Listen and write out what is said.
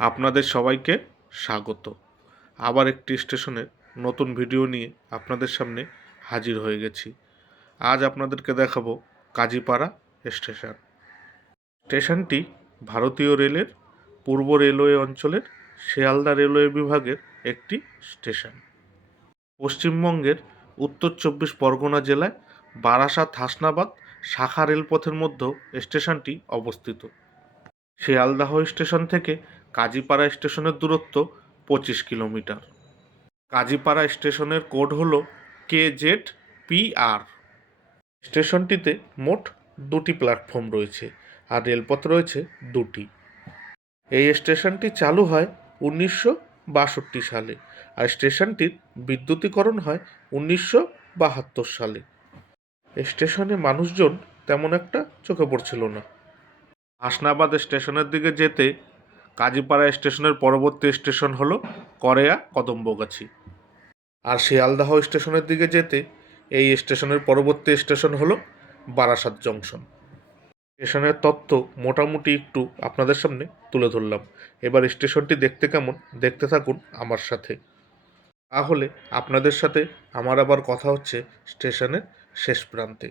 আপনাদের সবাইকে স্বাগত। আবার একটি স্টেশনের নতুন ভিডিও নিয়ে আপনাদের সামনে হাজির হয়ে গেছি। আজ আপনাদেরকে দেখাবো কাজীপাড়া স্টেশন। স্টেশনটি ভারতীয় রেলের পূর্ব রেলওয়ে অঞ্চলের শিয়ালদা রেলওয়ে বিভাগের একটি স্টেশন। পশ্চিমবঙ্গের উত্তর চব্বিশ পরগনা জেলায় বারাসাত হাসনাবাদ শাখা রেলপথের মধ্যেও স্টেশনটি অবস্থিত। শিয়ালদাহ স্টেশন থেকে কাজীপাড়া স্টেশনের দূরত্ব পঁচিশ কিলোমিটার। কাজীপাড়া স্টেশনের কোড হল কে জেড পিআর স্টেশনটিতে মোট দুটি প্ল্যাটফর্ম রয়েছে আর রেলপথ রয়েছে দুটি। এই স্টেশনটি চালু হয় উনিশশো বাষট্টি সালে আর স্টেশনটির বিদ্যুতীকরণ হয় উনিশশো বাহাত্তর সালে। স্টেশনে মানুষজন তেমন একটা চোখে পড়ছিল না। হাসনাবাদ স্টেশনের দিকে যেতে কাজীপাড়া স্টেশনের পরবর্তী স্টেশন হলো করেয়া কদম্বগাছি। আর শিয়ালদাহ স্টেশনের দিকে যেতে এই স্টেশনের পরবর্তী স্টেশন হলো বারাসাত জংশন। স্টেশনের তথ্য মোটামুটি একটু আপনাদের সামনে তুলে ধরলাম। এবার স্টেশনটি দেখতে কেমন, দেখতে থাকুন আমার সাথে। তাহলে আপনাদের সাথে আমার আবার কথা হচ্ছে স্টেশনের শেষ প্রান্তে।